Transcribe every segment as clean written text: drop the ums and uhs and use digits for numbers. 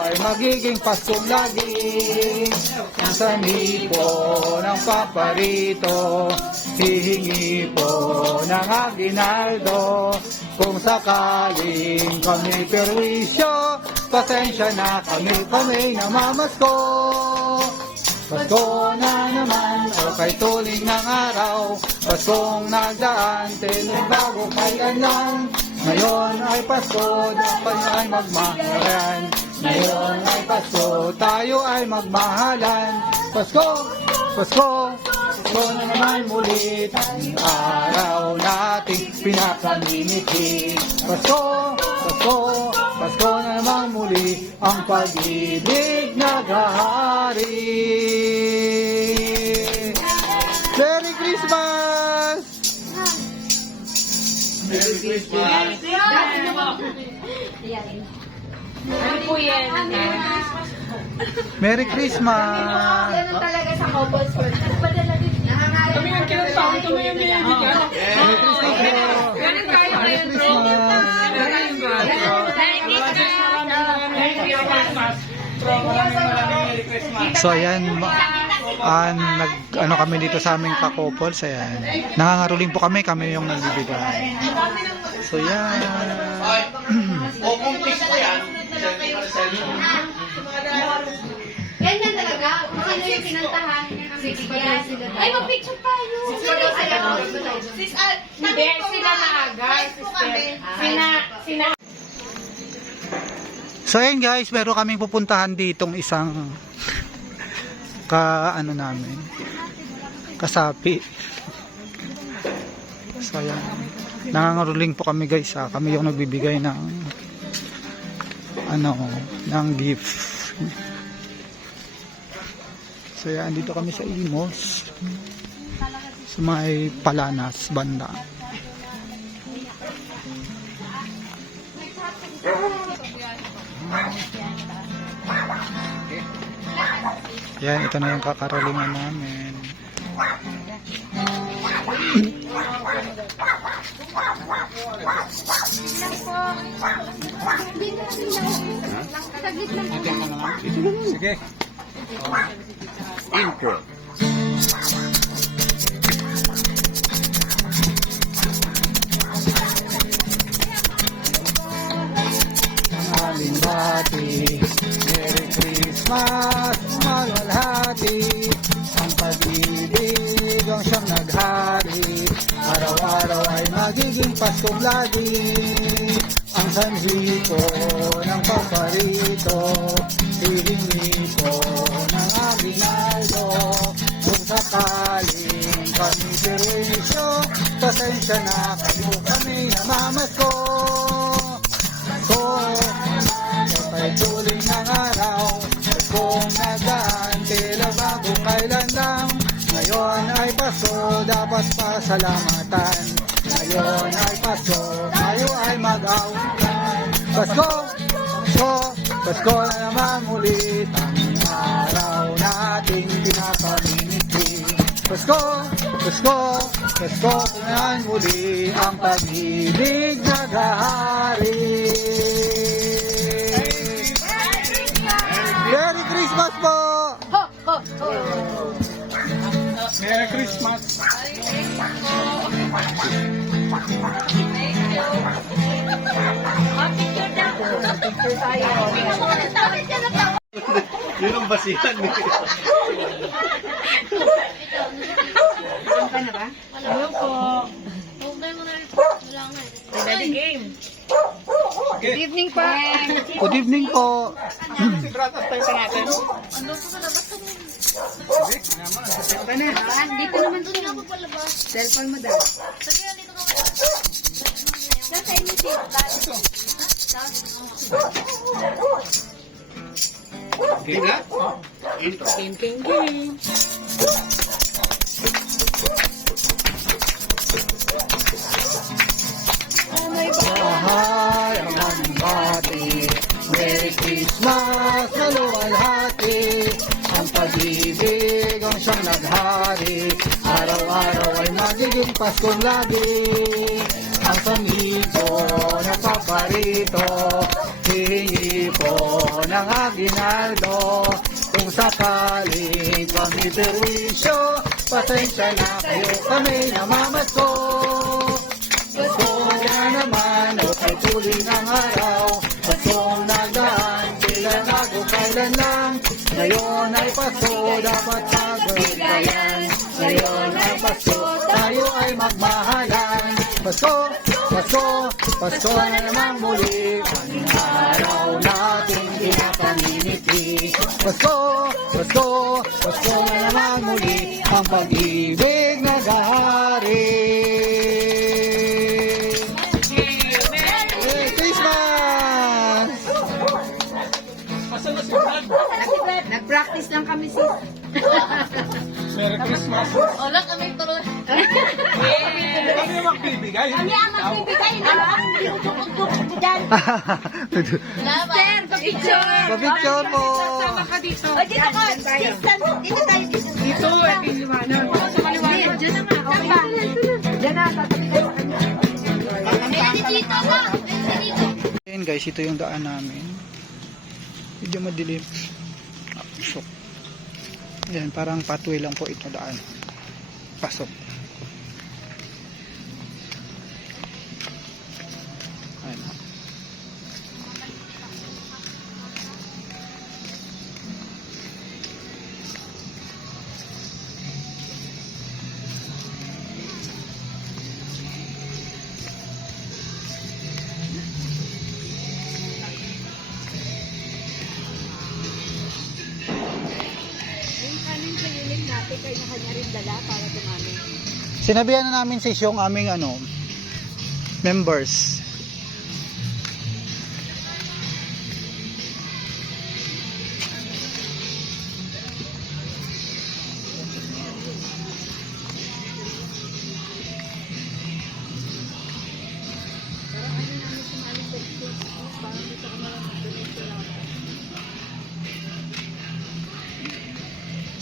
ay magiging Paskong lagi. Ang sanhi po ng paparito, hihingi po ng aginaldo. Kung sakaling kami perwisyo, pasensya na kami namamasko. Pasko na naman o kay tuling ng araw, Paskong nagdaan, tinig bago kailan lang. Ngayon ay Pasko, dapat ay magmahalan. Ngayon ay Pasko, tayo ay magmahalan. Pasko, Pasko, Pasko na naman muli, ang araw nating pinakamimiti. Pasko, Pasko, Pasko na naman muli, ang pag-ibig naghahari. Merry Christmas! Merry Christmas! Ano po yan? Merry Christmas! Ganun talaga sa couples world. Nagpadala din. Kami yung kinatawag, kami yung binibigyan. Merry Christmas po! Ganun tayo Merry ngayon, bro. Christmas! Ganun tayo, bro. Merry Christmas! Bro, Merry Christmas! So ayan, ano kami dito sa aming ka-couples, ayan. Nangangaruling po kami yung nagbibigay. So yan. Kukumpis ko yan. Ganyan talaga. Kung ano yung pinantahan. Ay, mag-picture tayo. Sis, Hindi, sila na agad, sister. So ayan guys, meron kaming pupuntahan ditong isang kasapi. So ayan, nangangaruling po kami guys, kami yung nagbibigay ng ng gift. So ayan, dito kami sa Imos, sa may Palanas banda. Yan, ito na yung kakaralingan namin. Sige. Intro. Aling bati, Merry Christmas, magalhati. Ang pag-ibig ang siyang naghari, araw-araw ay magiging Paskong lagi. Ang sanhi ko ng paparito, hihingi ko ng aginaldo. Kung sakaling kami servisyo, pasensya na kayo kami namamasko. Kay tuling ng araw, kung nagaan, tila bago kailan lang. Ngayon ay Pasko, dapat pasalamatan. Ngayon ay Pasko, tayo ay mag-awitan. Pasko, Pasko, Pasko na naman ulit, ang araw nating pinakamimiti. Pasko, Pasko, Pasko na naman muli, ang pag-ibig naghahari. Merry Christmas po! Ho, ho, ho. Merry Christmas! Picture tayo. Yun ang basihan. Ka na ba? Hello po. Ready game. Good evening pa. Good evening po! Gratas tayo pa natin. Ka na. Dito naman doon ako palabas. Cellphone mo daw. Sabi nga dito ka nasa inyo Game na? Intro. Game. Bahay ang aming bati, Merry Christmas, naluwalhati. Ang pag-ibig ang siyang naghari, araw-araw ay magiging Paskong lagi. Ang sanhi ko nagpaparito, hihingi po ng aginaldo. Kung sakaling kami perwisyo, pasensya na kayo, kami namamasko. Pasko na naman, o kay tuloy ng araw. Paskong nagdaan, kailan ako, kailan lang. Ngayon ay Pasko, dapat pagbayan. Ngayon ay Pasko, tayo ay magmahalan. Pasko, Pasko, Pasko na naman muli. Ang araw natin pinapaniniti. Pasko, Pasko, Pasko na naman muli. Ang pag-ibig naghahari. Merry Christmas! Asan na si Brad? Nag-practice lang kami sis. Merry Christmas. Wala kami tuloy. Kami yung magbibigay. Kami ang magbibigay na. Tinutupag-tupag ko dyan. Salamat. Sir, pa-picture. Pa-picture po. Sama ka dito. O, dito ko. Dito tayo. Dito, yung liwanag. Sa maliwanag. Diyan na nga. Okay ba? Diyan na, tatabi ka sa kanya. Meron dito ba? Meron dito. Ayan guys, ito yung daan namin. Medyo madilim. Shock. Ayan, parang pathway lang po ito daan. Pasok. Ayan. Yung kanin sa unit natin, kayo na kanya rin dala para dumami. Sinabihan na namin sis yung aming members.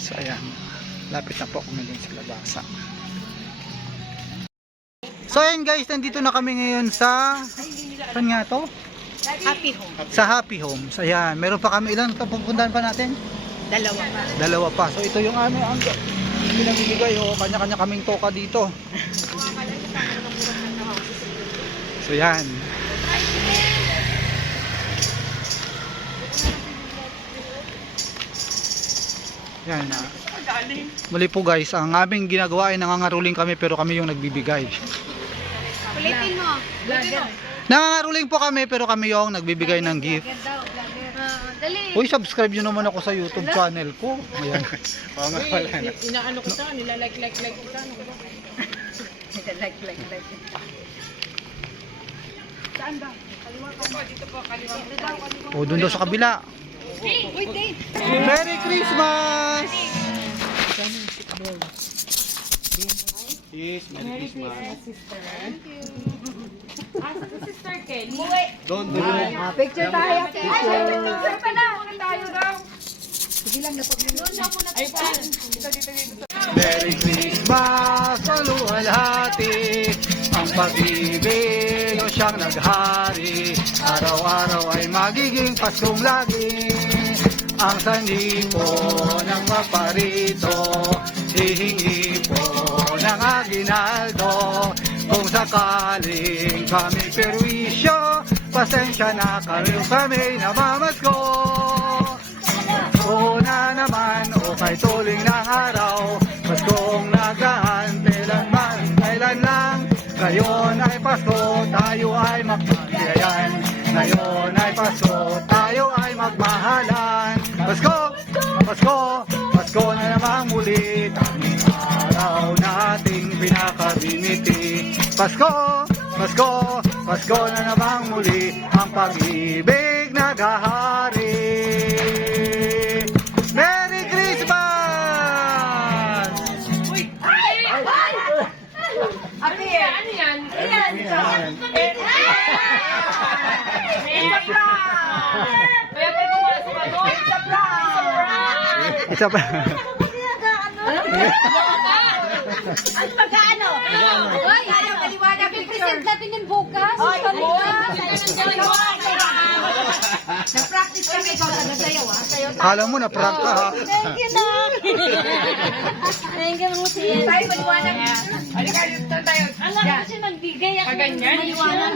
So ayan, lapit na po kami dun sa labasa. So ayan guys, nandito na kami ngayon sa, saan nga to? Happy home. Sa Happy Homes. Ayan, meron pa kami, ilan pupuntahan pa natin? Dalawa pa. Dalawa pa. So ito yung aming pinamimigay, kanya-kanya kaming toka dito. So yan. Yan na. Muli po guys, ang aming ginagawa ay nangangaruling kami pero kami yung nagbibigay. Kulitin mo. Nangangaruling po kami pero kami yung nagbibigay ng gift. Dali. Uy, subscribe nyo naman ako sa YouTube channel ko. Ayan. Oo nga pala. Inaano ko ta, like kita. Like. Saan ba? Kaliwa ka ba? Dito po, kaliwa. O, doon daw sa kabila. Wait, eh. Merry Christmas! Yes, Merry Christmas. Asa si Sister Kelly? Don't do Picture tayo. Picture pa na. Tayo daw. Ay, pa. Merry Christmas, maluwalhati. Ang pag-ibig o siyang naghari. Araw-araw ay magiging Paskong lagi. Ang sanhi po ng maparito, hihingi po ng aginaldo. Kung sakaling kami perwisyo, pasensya na kami namamasko. O na naman, o kay tuling ng araw, Paskong nagdaan, kailan lang. Ngayon ay Pasko, tayo ay magpagayan. Ngayon ay Pasko, tayo ay magmahalan. Pasko, Pasko, Pasko na namang muli. Tanging araw nating pinakabiniti. Pasko, Pasko, Pasko na namang muli. Ang pag-ibig naghahari. Merry Christmas! Ano yan? Kaya pa ito wala sa ano? Isa pa. Ang pagkaano? Hoy, ayaw kaliwanag. I-present natin yung bukas. Nag-practice kami ikaw sa sayo, ha? Sayo Kala mo na prank ka ha. Thank you, na. Thank you, Musi. tayo, maliwanag. Halika, dito tayo. Alam ko kasi nagbigay ako. Maliwanag.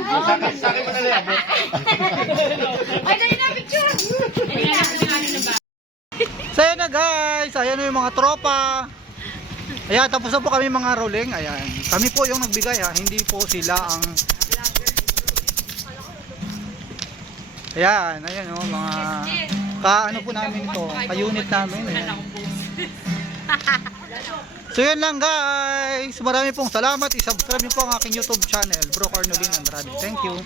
Ay, dali na, picture. So ayan na guys, ayan na yung mga tropa. Ayan, tapos na po kami mga rolling. Ayan, kami po yung nagbigay ha, hindi po sila ang... Ayan, ayan o, mga... Ka-ano po namin to, ka-unit namin. Ayan. So yun lang guys, marami pong salamat. I-subscribe niyo po ang aking YouTube channel, Bro Cornelin Andrade. Thank you.